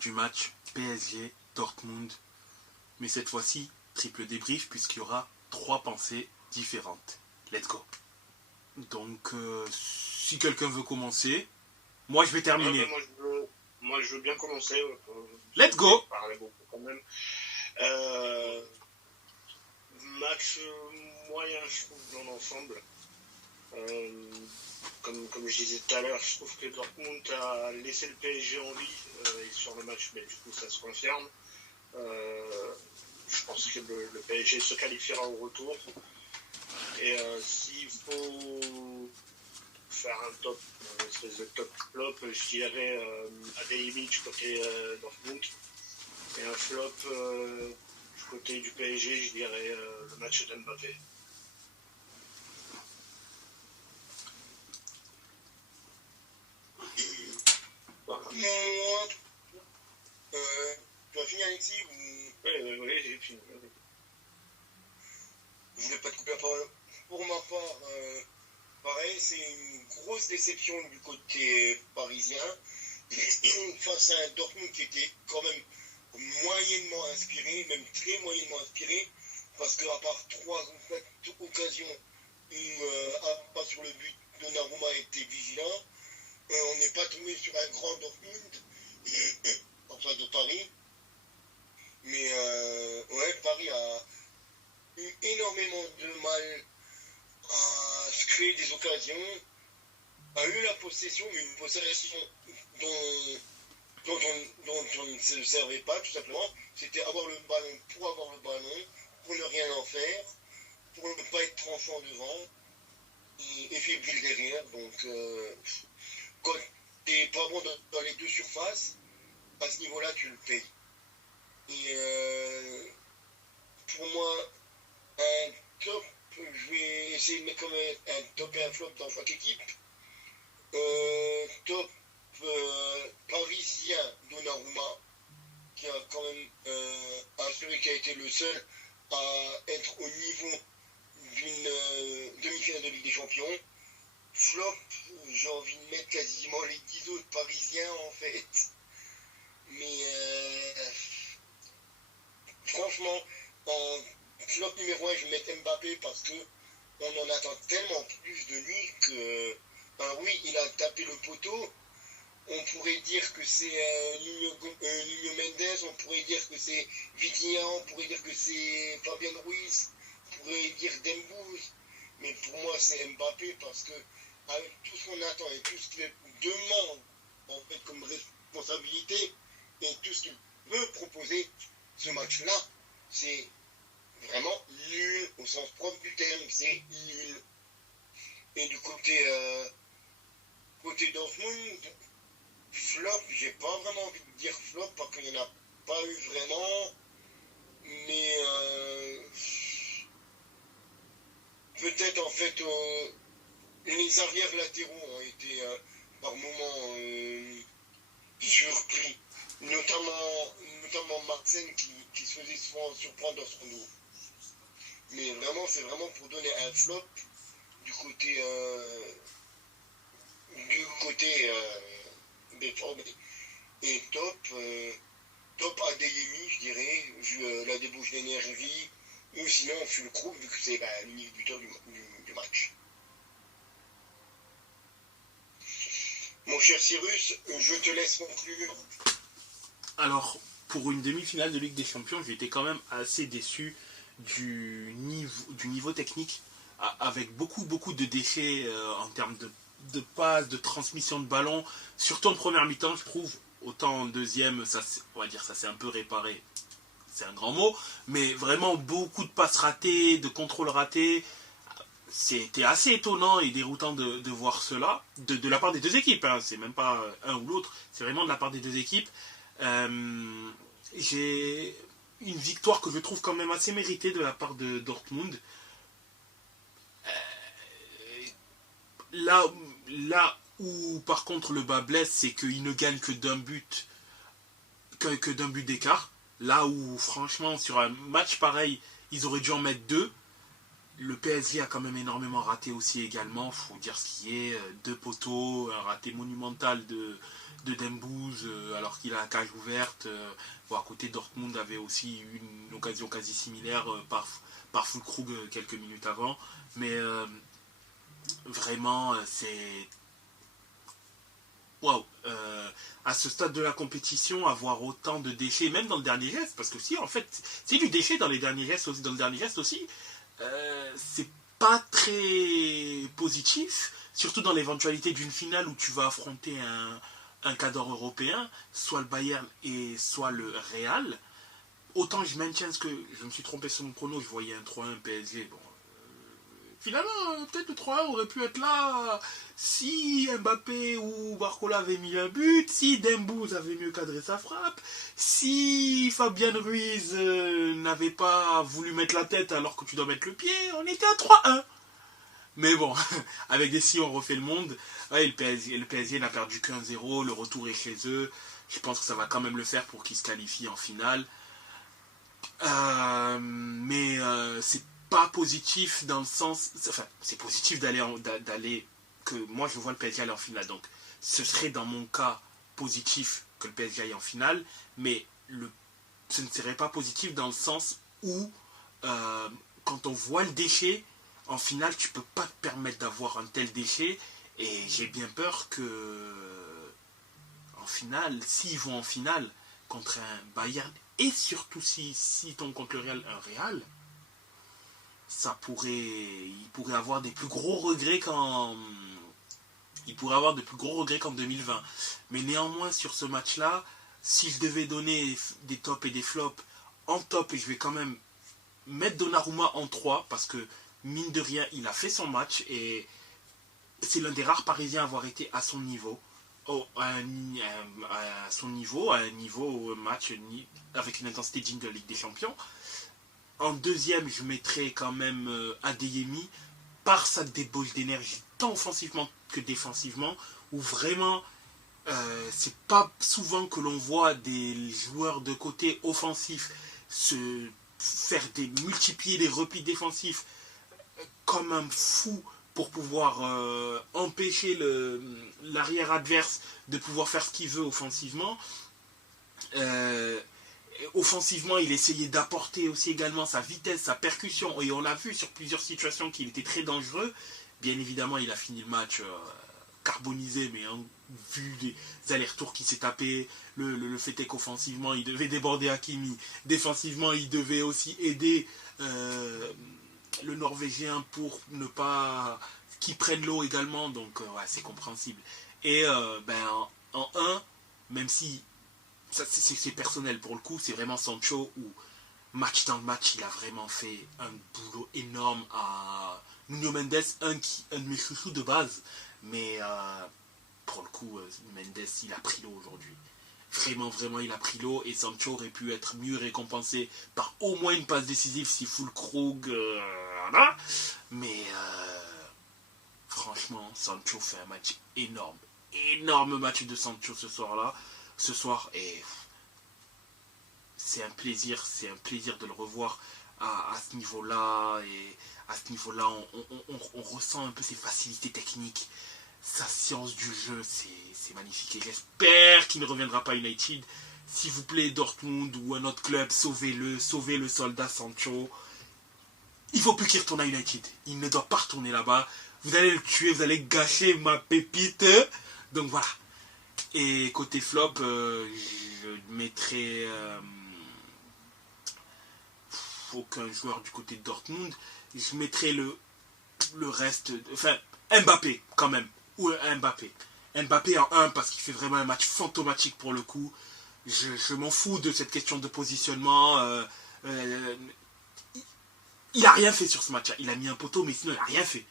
du match PSG-Dortmund. Mais cette fois-ci, triple débrief puisqu'il y aura 3 pensées différentes. Let's go. Donc, si quelqu'un veut commencer, moi je vais terminer. Moi je veux bien commencer. Let's go. Parler beaucoup quand même. Match moyen, je trouve, dans l'ensemble. Comme je disais tout à l'heure, je trouve que Dortmund a laissé le PSG en vie et sur le match, mais du coup ça se confirme. Je pense que le PSG se qualifiera au retour. Et s'il faut faire un top, une espèce de top flop, je dirais Adeyemi du côté Dortmund. Et un flop du côté du PSG, je dirais le match d'Mbappé. Moi, tu as fini, Alexis ou... Oui, j'ai fini. Je voulais pas te couper la parole. Pour ma part, pareil, c'est une grosse déception du côté parisien face à un Dortmund qui était quand même moyennement inspiré, même très moyennement inspiré, parce qu'à part 3 occasions où, pas sur le but, Donnarumma était vigilant, on n'est pas tombé sur un grand Dortmund en face de Paris. Mais ouais, Paris a eu énormément de mal à se créer des occasions, a eu la possession, mais une possession dont on ne se servait pas, tout simplement. C'était avoir le ballon, pour ne rien en faire, pour ne pas être tranchant devant et fébrile derrière. Donc, quand t'es pas bon dans les deux surfaces, à ce niveau-là, tu le payes. Et pour moi, un top, je vais essayer de mettre comme un top et un flop dans chaque équipe. Top parisien Donnarumma, qui a quand même assuré qu'il a été le seul à être au niveau d'une demi-finale de Ligue des Champions. Flop, j'ai envie de mettre quasiment les 10 autres parisiens en fait. Mais franchement, en flop numéro 1, je vais mettre Mbappé parce que on en attend tellement plus de lui que, ben oui, il a tapé le poteau. On pourrait dire que c'est Nuno Mendes, on pourrait dire que c'est Vitinha, on pourrait dire que c'est Fabien Ruiz, on pourrait dire Dembouz. Mais pour moi, c'est Mbappé parce que avec tout ce qu'on attend et tout ce qu'il demande en fait comme responsabilité et tout ce qu'il veut proposer, ce match-là, c'est vraiment nul au sens propre du terme, c'est nul. Et du côté Dortmund, flop, j'ai pas vraiment envie de dire flop parce qu'il n'y en a pas eu vraiment, mais peut-être en fait les arrières latéraux ont été par moments surpris, notamment Marsen qui se faisait souvent surprendre dans son dos. Mais vraiment, c'est vraiment pour donner un flop du côté déformé. Et top Adeyemi, je dirais, vu la débauche d'énergie, ou sinon Fulkrug, vu que c'est l'unique buteur du match. Mon cher Cyrus, je te laisse conclure. Alors, pour une demi-finale de Ligue des Champions, j'ai été quand même assez déçu du niveau technique, avec beaucoup de déchets en termes de passes, de transmission de ballon, surtout en première mi-temps, je trouve. Autant en deuxième, ça, on va dire, ça s'est un peu réparé, c'est un grand mot, mais vraiment beaucoup de passes ratées, de contrôles ratés. C'était assez étonnant et déroutant de voir cela, de la part des deux équipes, hein. C'est même pas un ou l'autre, c'est vraiment de la part des deux équipes. J'ai une victoire que je trouve quand même assez méritée de la part de Dortmund. Là où par contre le bas blesse, c'est qu'ils ne gagnent que d'un but d'écart. Là où franchement sur un match pareil, ils auraient dû en mettre 2. Le PSG a quand même énormément raté aussi également, faut dire ce qui est. 2 poteaux, un raté monumental de Dembouz alors qu'il a la cage ouverte. Bon, à côté, Dortmund avait aussi eu une occasion quasi similaire par Füllkrug quelques minutes avant. Mais vraiment, c'est... Waouh, à ce stade de la compétition, avoir autant de déchets, même dans le dernier geste, parce que si en fait, c'est du déchet dans les derniers gestes aussi, dans le dernier geste aussi, c'est pas très positif, surtout dans l'éventualité d'une finale où tu vas affronter un cadre européen, soit le Bayern et soit le Real. Autant je maintiens ce que je me suis trompé sur mon prono, je voyais un 3-1 PSG. Bon, finalement, peut-être le 3-1 aurait pu être là si Mbappé ou Barcola avaient mis un but, si Dembouz avait mieux cadré sa frappe, si Fabian Ruiz n'avait pas voulu mettre la tête alors que tu dois mettre le pied, on était à 3-1. Mais bon, avec des si on refait le monde, ouais, le PSG n'a perdu qu'un 0, le retour est chez eux. Je pense que ça va quand même le faire pour qu'ils se qualifient en finale. Mais c'est pas positif dans le sens... Enfin, c'est positif d'aller que moi je vois le PSG aller en finale. Donc, ce serait dans mon cas positif que le PSG aille en finale, mais ce ne serait pas positif dans le sens où, quand on voit le déchet, en finale, tu peux pas te permettre d'avoir un tel déchet. Et j'ai bien peur que, en finale, s'ils vont en finale contre un Bayern, et surtout s'ils tombent contre le Real, un Real, il pourrait avoir des plus gros regrets qu'en 2020. Mais néanmoins, sur ce match-là, si je devais donner des tops et des flops, en top, et je vais quand même mettre Donnarumma en 3, parce que, mine de rien, il a fait son match, et c'est l'un des rares Parisiens à avoir été à son niveau. À un niveau match avec une intensité digne de la Ligue des Champions. En deuxième, je mettrais quand même Adeyemi par sa débauche d'énergie, tant offensivement que défensivement, où vraiment, c'est pas souvent que l'on voit des joueurs de côté offensifs multiplier les replis défensifs comme un fou pour pouvoir empêcher l'arrière adverse de pouvoir faire ce qu'il veut offensivement. Offensivement, il essayait d'apporter aussi également sa vitesse, sa percussion, et on l'a vu sur plusieurs situations qu'il était très dangereux. Bien évidemment, il a fini le match carbonisé, mais vu les allers-retours qu'il s'est tapé, le fait est qu'offensivement, il devait déborder Hakimi, défensivement, il devait aussi aider le Norvégien pour ne pas qu'il prenne l'eau également, donc ouais, c'est compréhensible. Et en 1, même si ça, c'est personnel pour le coup, c'est vraiment Sancho où match dans le match, il a vraiment fait un boulot énorme à Nuno Mendes, un de mes chouchous de base, mais pour le coup, Mendes, il a pris l'eau aujourd'hui. Vraiment, il a pris l'eau, et Sancho aurait pu être mieux récompensé par au moins une passe décisive si Füllkrug voilà. Mais franchement, Sancho fait un match énorme match de Sancho ce soir, et c'est un plaisir de le revoir à ce niveau-là, et à ce niveau-là, on ressent un peu ses facilités techniques, sa science du jeu, c'est magnifique, et j'espère qu'il ne reviendra pas à United. S'il vous plaît, Dortmund ou un autre club, sauvez le soldat Sancho. Il faut plus qu'il retourne à United, il ne doit pas retourner là-bas, vous allez le tuer, vous allez gâcher ma pépite, donc voilà. Et côté flop, je mettrais aucun joueur du côté de Dortmund. Je mettrais le reste, enfin Mbappé quand même, ou Mbappé en 1 parce qu'il fait vraiment un match fantomatique pour le coup. Je m'en fous de cette question de positionnement. Il a rien fait sur ce match. Il a mis un poteau, mais sinon il a rien fait.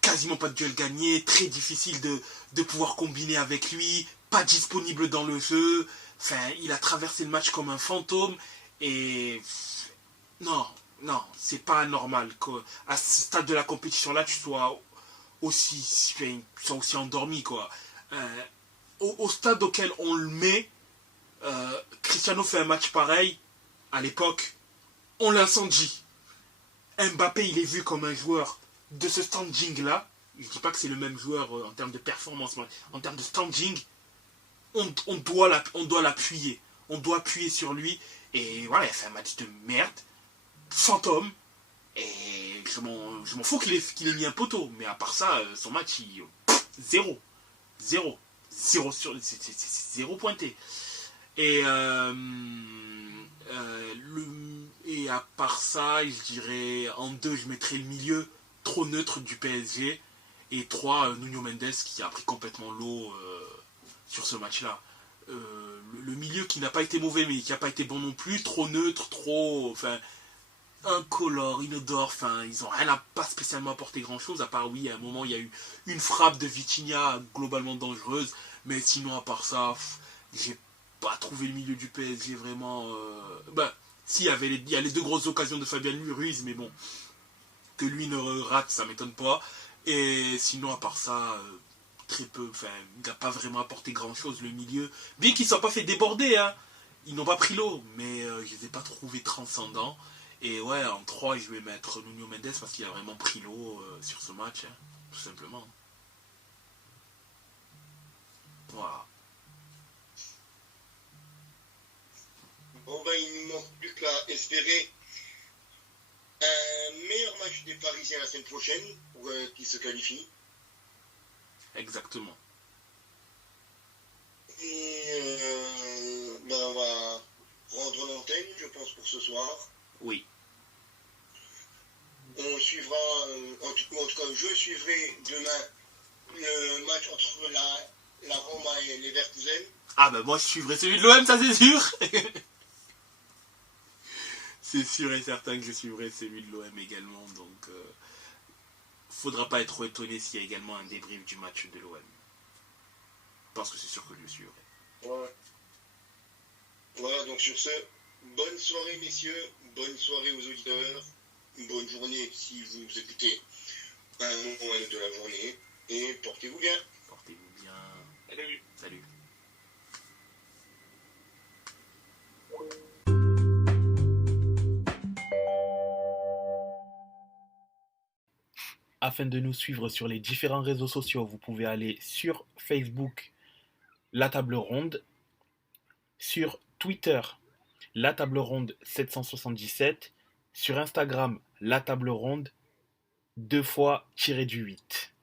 Quasiment pas de duel gagné, très difficile de pouvoir combiner avec lui, pas disponible dans le jeu. Enfin, il a traversé le match comme un fantôme, et non, c'est pas normal qu'à ce stade de la compétition là tu sois aussi endormi quoi. Au stade auquel on le met, Cristiano fait un match pareil, à l'époque, on l'incendie. Mbappé, il est vu comme un joueur de ce standing-là. Je ne dis pas que c'est le même joueur en termes de performance, mais en termes de standing, on doit l'appuyer. On doit appuyer sur lui. Et voilà, il a fait un match de merde, fantôme. Et je m'en fous qu'il ait mis un poteau. Mais à part ça, son match, zéro. Zéro. C'est zéro pointé. Et, et à part ça, je dirais en 2, je mettrais le milieu trop neutre du PSG. Et 3, Nuno Mendes qui a pris complètement l'eau sur ce match-là. Le milieu qui n'a pas été mauvais mais qui n'a pas été bon non plus, trop neutre, trop... Enfin, incolore, inodore, enfin, ils n'ont rien à pas spécialement apporté grand-chose, à part, oui, à un moment, il y a eu une frappe de Vitinha globalement dangereuse, mais sinon, à part ça, j'ai pas trouvé le milieu du PSG vraiment... si, il y a les 2 grosses occasions de Fabien Ruiz, mais bon, que lui ne rate, ça m'étonne pas. Et sinon, à part ça, très peu, enfin, il n'a pas vraiment apporté grand-chose, le milieu. Bien qu'ils ne soient pas fait déborder, hein. Ils n'ont pas pris l'eau, mais je ne les ai pas trouvés transcendants. Et ouais, en 3, je vais mettre Nuno Mendes parce qu'il a vraiment pris l'eau sur ce match, hein, tout simplement. Voilà. Bon, ben, il ne manque plus qu'à espérer un meilleur match des Parisiens la semaine prochaine pour qu'ils se qualifient. Exactement. Et ben, on va rendre l'antenne, je pense, pour ce soir. Oui. On suivra, en tout cas, je suivrai demain le match entre la Roma et les Leverkusen. Ah ben moi je suivrai celui de l'OM, ça c'est sûr. C'est sûr et certain que je suivrai celui de l'OM également, donc faudra pas être trop étonné s'il y a également un débrief du match de l'OM. Parce que c'est sûr que je le suivrai. Ouais. Voilà, donc sur ce, bonne soirée messieurs, bonne soirée aux auditeurs, bonne journée si vous nous écoutez à un moment de la journée, et portez-vous bien. Portez-vous bien. Salut. Salut. Afin de nous suivre sur les différents réseaux sociaux, vous pouvez aller sur Facebook, La Table Ronde, sur Twitter, La Table Ronde 777, sur Instagram, La Table Ronde, 2 fois tiré du 8.